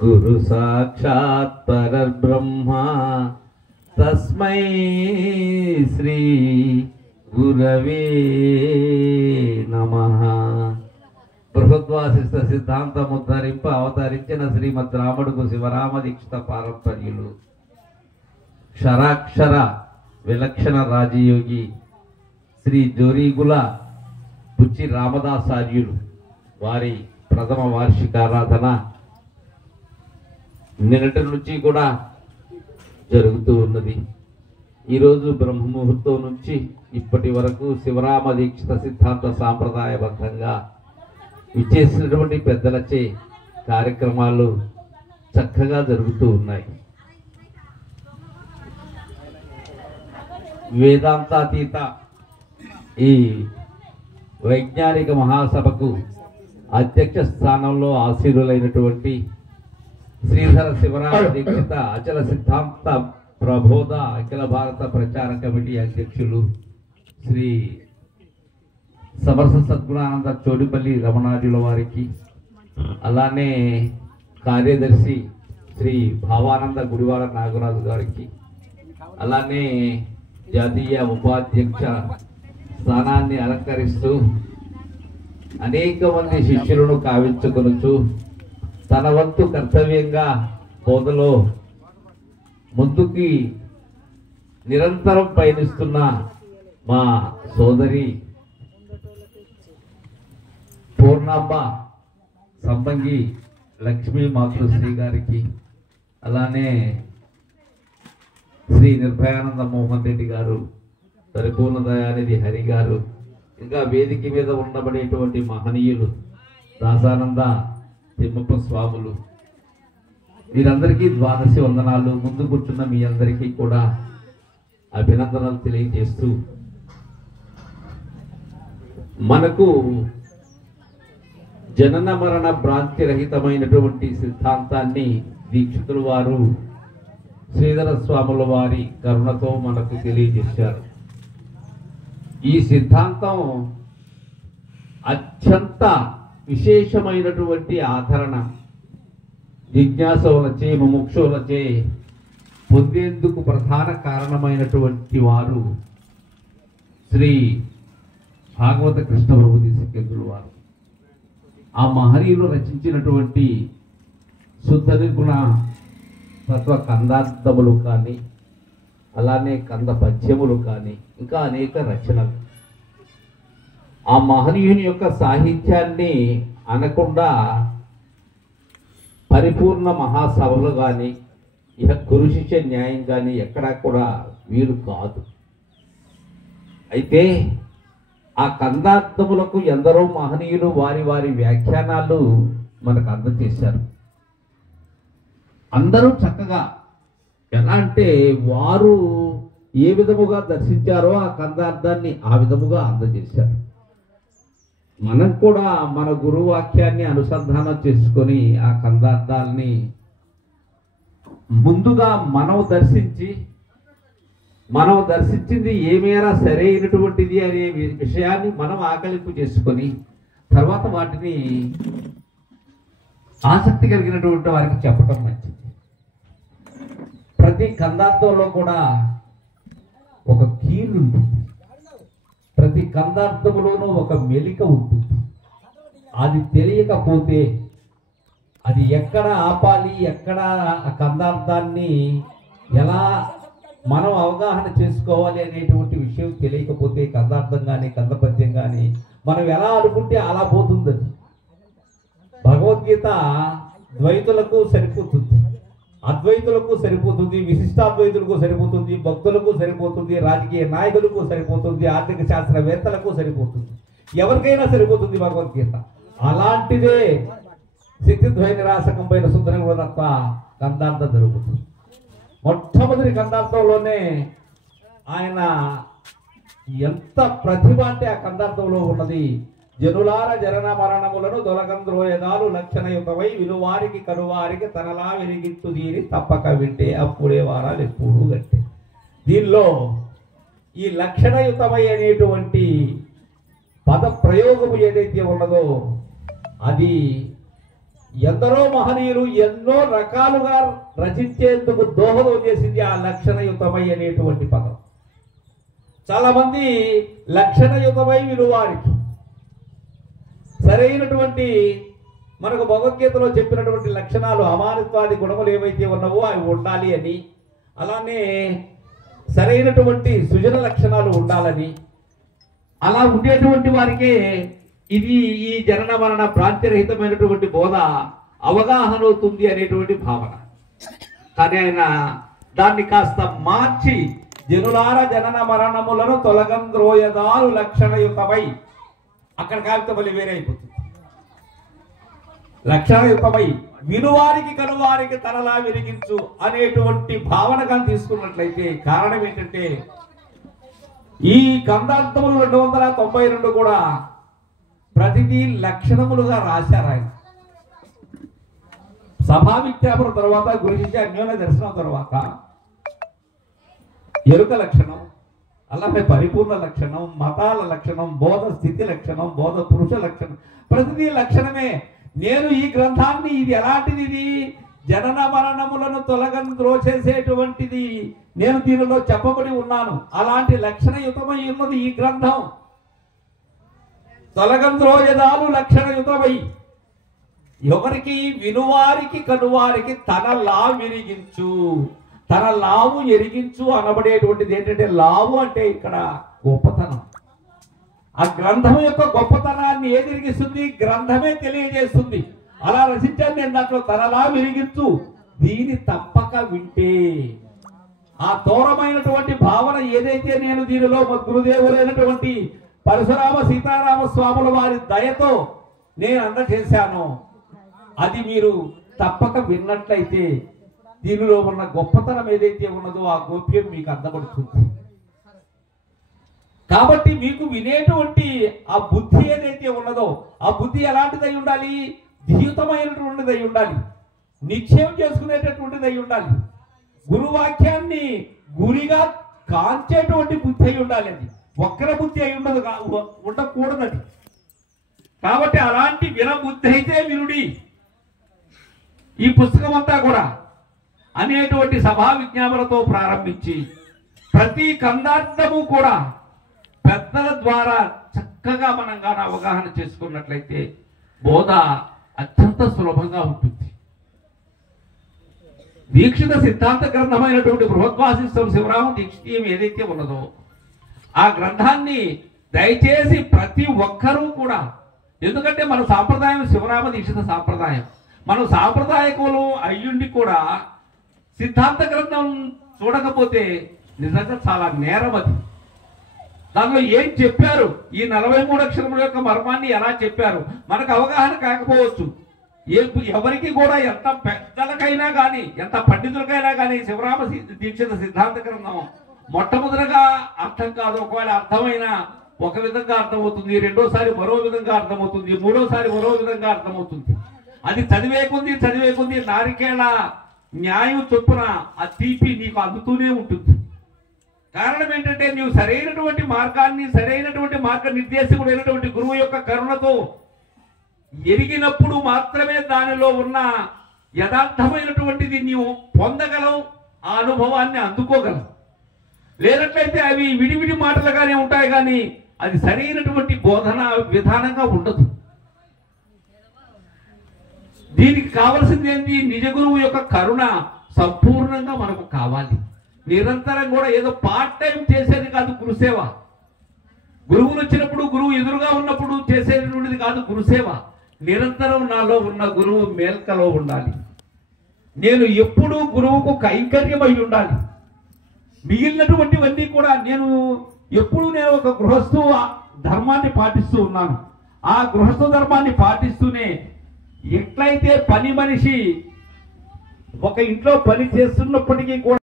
గురు సాక్షాత్ పరబ్రహ్మ తస్మై శ్రీ గురవే నమః. బృహద్వాసిష్ట సిద్ధాంతముద్ధరింప అవతరించిన శ్రీమద్ రాముడుకు శివరామ దీక్షిత పారంపర్యులు క్షరాక్షర విలక్షణ రాజయోగి శ్రీ జోరీగుల పుచ్చి రామదాసార్యులు వారి ప్రథమ వార్షికారాధన నిన్నటి నుంచి కూడా జరుగుతూ ఉన్నది. ఈరోజు బ్రహ్మముహూర్తం నుంచి ఇప్పటి వరకు శివరామ దీక్షిత సిద్ధాంత సాంప్రదాయబద్ధంగా ఇచ్చేసినటువంటి పెద్దలచే కార్యక్రమాలు చక్కగా జరుగుతూ ఉన్నాయి. వేదాంతాతీత ఈ వైజ్ఞానిక మహాసభకు అధ్యక్ష స్థానంలో ఆసీనులైనటువంటి శ్రీధర శివరామ దీక్షిత అచల సిద్ధాంత ప్రబోధ అఖిల భారత ప్రచార కమిటీ అధ్యక్షులు శ్రీ సమరస సద్గుణానంద చోడిపల్లి రమణాజుల వారికి, అలానే కార్యదర్శి శ్రీ భావానంద గుడివాడ నాగరాజు గారికి, అలానే జాతీయ ఉపాధ్యక్ష స్థానాన్ని అలంకరిస్తూ అనేక మంది శిష్యులను కావించుకొనుచు తన వంతు కర్తవ్యంగా బోధలో ముందుకి నిరంతరం పయనిస్తున్న మా సోదరి పూర్ణాంబ సంబంగి లక్ష్మీ మాతృశ్రీ గారికి, అలానే శ్రీ నిర్భయానంద మోహన్ రెడ్డి గారు, పరిపూర్ణ దయానిధి హరి గారు, ఇంకా వేదిక మీద ఉండబడేటువంటి మహనీయులు దాసానంద తిమ్మప్ప స్వాములు, వీరందరికీ ద్వాదశి వందనాలు. ముందు కూర్చున్న మీ అందరికీ కూడా అభినందనలు తెలియజేస్తూ, మనకు జనన మరణ భ్రాంతి రహితమైనటువంటి సిద్ధాంతాన్ని దీక్షితులు వారు శ్రీధర స్వాముల వారి కరుణతో మనకు తెలియజేశారు. ఈ సిద్ధాంతం అత్యంత విశేషమైనటువంటి ఆదరణ జిజ్ఞాసులచే ముముక్షులచే పొందేందుకు ప్రధాన కారణమైనటువంటి వారు శ్రీ భాగవత కృష్ణ ప్రభు దేశికేంద్రుల వారు. ఆ మహనీయులు రచించినటువంటి శుద్ధ నిర్గుణ తత్వ కందార్థములు కానీ, అలానే కంద పద్యములు కానీ, ఇంకా అనేక రచనలు ఆ మహనీయుని యొక్క సాహిత్యాన్ని అనకుండా పరిపూర్ణ మహాసభలు కానీ, ఇక గురు శిష్య న్యాయం కానీ ఎక్కడా కూడా వీలు కాదు. అయితే ఆ కందార్థములకు ఎందరో మహనీయులు వారి వారి వ్యాఖ్యానాలు మనకు అందజేశారు. అందరూ చక్కగా ఎలా అంటే వారు ఏ విధముగా దర్శించారో ఆ కందార్థాన్ని ఆ విధముగా అందజేశారు. మనం కూడా మన గురువు వాక్యాన్ని అనుసంధానం చేసుకొని ఆ కందార్థాలని ముందుగా మనం దర్శించింది ఏమేరా సరైనటువంటిది అనే విషయాన్ని మనం ఆకలింపు చేసుకొని తర్వాత వాటిని ఆసక్తి కలిగినటువంటి వారికి చెప్పటం మంచిది. ప్రతి కందార్థంలో కూడా ఒక కీలు ఉంటుంది, ప్రతి కందార్థంలోనూ ఒక మెలిక ఉంటుంది. అది తెలియకపోతే అది ఎక్కడ ఆపాలి, ఎక్కడ ఆ కందార్థాన్ని ఎలా మనం అవగాహన చేసుకోవాలి అనేటువంటి విషయం తెలియకపోతే కందార్థం కానీ కందపద్యం కానీ మనం ఎలా అనుకుంటే అలా పోతుంది. అది భగవద్గీత ద్వైతులకు సరిపోతుంది, అద్వైతులకు సరిపోతుంది, విశిష్టాద్వైతులకు సరిపోతుంది, భక్తులకు సరిపోతుంది, రాజకీయ నాయకులకు సరిపోతుంది, ఆర్థిక శాస్త్రవేత్తలకు సరిపోతుంది, ఎవరికైనా సరిపోతుంది భగవద్గీత. అలాంటిదే సిద్ధిద్వయ నిరాశకం పైన శుద్ధం కూడా తప్ప కందార్థం జరుగుతుంది. మొట్టమొదటి కందార్థంలోనే ఆయన ఎంత ప్రతిభ అంటే ఆ కందార్థంలో ఉన్నది. జనులార జరణ మరణములను దొలగంద్రోయగాలు లక్షణయుతమై విలువారికి కరువారికి తనలా వెలిగిత్తు దీని తప్పక వింటే అప్పుడే వారాలు ఎప్పుడు గట్టే. దీనిలో ఈ లక్షణయుతమై అనేటువంటి పద ప్రయోగము ఏదైతే ఉన్నదో అది ఎందరో మహనీయులు ఎన్నో రకాలుగా రచించేందుకు దోహదం చేసింది ఆ లక్షణయుతమై అనేటువంటి పదం. చాలా మంది లక్షణయుతమై విలువారికి సరైనటువంటి మనకు భగవద్గీతలో చెప్పినటువంటి లక్షణాలు అమానిత్వాది గుణములు ఏవైతే ఉన్నావో అవి ఉండాలి అని, అలానే సరైనటువంటి సృజన లక్షణాలు ఉండాలని, అలా ఉండేటువంటి వారికే ఇది ఈ జనన మరణ భ్రాంతిరహితమైనటువంటి బోధ అవగాహన అవుతుంది అనేటువంటి భావన. కానీ ఆయన దాన్ని కాస్త మార్చి జనులార జనన మరణములను తొలగంద్రోయదారు లక్షణయుతమై, అక్కడ కాగితం మళ్ళీ వేరే అయిపోతుంది. లక్షణయుతమై వినువారికి కనువారికి తనలా విరిగించు అనేటువంటి భావనగా తీసుకున్నట్లయితే కారణం ఏంటంటే ఈ కందార్థములు 292 కూడా ప్రతిదీ లక్షణములుగా రాశారు ఆయన. సభా విజ్ఞాపన తర్వాత గురించి అన్యోన్య దర్శనం తర్వాత ఎరుక లక్షణం, అలాగే పరిపూర్ణ లక్షణం, మతాల లక్షణం, బోధ స్థితి లక్షణం, బోధ పురుష లక్షణం, ప్రతిదీ లక్షణమే. నేను ఈ గ్రంథాన్ని ఇది ఎలాంటిది, ఇది జనన మరణములను తొలగంద్రోచేసేటువంటిది నేను దీనిలో చెప్పబడి ఉన్నాను. అలాంటి లక్షణయుతమై ఉన్నది ఈ గ్రంథం. తొలగంద్రోయదాలు లక్షణయుతమై ఎవరికి వినువారికి కనువారికి తన లా విరిగించు, తన లావు ఎరిగించు అనబడేటువంటిది ఏంటంటే, లావు అంటే ఇక్కడ గొప్పతనం. ఆ గ్రంథం యొక్క గొప్పతనాన్ని ఏది విరిగిస్తుంది? గ్రంథమే తెలియజేస్తుంది. అలా రచించాను నేను దాంట్లో, తనలా విరిగించు, దీని తప్పక వింటే. ఆ దూరమైనటువంటి భావన ఏదైతే నేను దీనిలో గురుదేవులైనటువంటి పరశురామ సీతారామ స్వాముల వారి దయతో నేను అందజేశాను, అది మీరు తప్పక విన్నట్లయితే దీనిలో ఉన్న గొప్పతనం ఏదైతే ఉన్నదో ఆ గోప్యం మీకు అందబడుతుంది. కాబట్టి మీకు వినేటువంటి ఆ బుద్ధి ఏదైతే ఉన్నదో ఆ బుద్ధి ఎలాంటిదై ఉండాలి? ధీయుతమైనటువంటిదై ఉండాలి, నిశ్చయం చేసుకునేటటువంటిది అయి ఉండాలి, గురువాక్యాన్ని గురిగా కాంచేటువంటి బుద్ధి అయి ఉండాలి. అది వక్ర బుద్ధి అయి ఉండకూడదది. కాబట్టి అలాంటి వినబుద్ధి అయితే వినుడి. ఈ పుస్తకం అంతా కూడా అనేటువంటి సభా విజ్ఞాపనతో ప్రారంభించి ప్రతి కందార్థము కూడా పెద్దల ద్వారా చక్కగా మనం కానీ అవగాహన చేసుకున్నట్లయితే బోధ అత్యంత సులభంగా ఉంటుంది. దీక్షిత సిద్ధాంత గ్రంథమైనటువంటి బృహద్వాసిష్టం శివరామ దీక్షితీయం ఏదైతే ఉన్నదో ఆ గ్రంథాన్ని దయచేసి ప్రతి ఒక్కరూ కూడా, ఎందుకంటే మన సాంప్రదాయం శివరామ దీక్షిత సాంప్రదాయం, మనం సాంప్రదాయకులు అయ్యుండి కూడా సిద్ధాంత గ్రంథం చూడకపోతే నిజంగా చాలా నేరం. అది దానిలో ఏం చెప్పారు, ఈ 43 అక్షరముల యొక్క మర్మాన్ని ఎలా చెప్పారు మనకు అవగాహన కాకపోవచ్చు. ఎవరికి కూడా ఎంత పెద్దలకైనా కానీ ఎంత పండితులకైనా కానీ శివరామ దీక్షిత సిద్ధాంత గ్రంథం మొట్టమొదటిగా అర్థం కాదు. ఒకవేళ అర్థమైనా ఒక విధంగా అర్థమవుతుంది, రెండోసారి మరో విధంగా అర్థమవుతుంది, మూడోసారి మరో విధంగా అర్థమవుతుంది. అది చదివే కొద్ది నారికేళ న్యాయం చొప్పున ఆ తీపి నీకు అందుతూనే ఉంటుంది. కారణం ఏంటంటే నీవు సరైనటువంటి మార్గాన్ని, సరైనటువంటి మార్గ నిర్దేశకుడు అయినటువంటి గురువు యొక్క కరుణతో ఎరిగినప్పుడు మాత్రమే దానిలో ఉన్న యథార్థమైనటువంటిది నీవు పొందగలవు, ఆ అనుభవాన్ని అందుకోగలవు. లేనట్లయితే అవి విడివిడి మాటలుగానే ఉంటాయి కానీ అది సరైనటువంటి బోధన విధానంగా ఉండదు. దీనికి కావలసింది ఏంటి? నిజ గురువు యొక్క కరుణ సంపూర్ణంగా మనకు కావాలి. నిరంతరం కూడా ఏదో పార్ట్ టైం చేసేది కాదు గురుసేవ. గురువులు వచ్చినప్పుడు, గురువు ఎదురుగా ఉన్నప్పుడు చేసేటువంటిది కాదు గురుసేవ. నిరంతరం నాలో ఉన్న గురువు మేల్కలో ఉండాలి. నేను ఎప్పుడూ గురువుకు కైంకర్యమై ఉండాలి. మిగిలినటువంటివన్నీ కూడా నేను ఒక గృహస్థు ధర్మాన్ని పాటిస్తూ ఉన్నాను. ఆ గృహస్థ ధర్మాన్ని పాటిస్తూనే ఎట్లయితే పని మనిషి ఒక ఇంట్లో పని చేస్తున్నప్పటికీ కూడా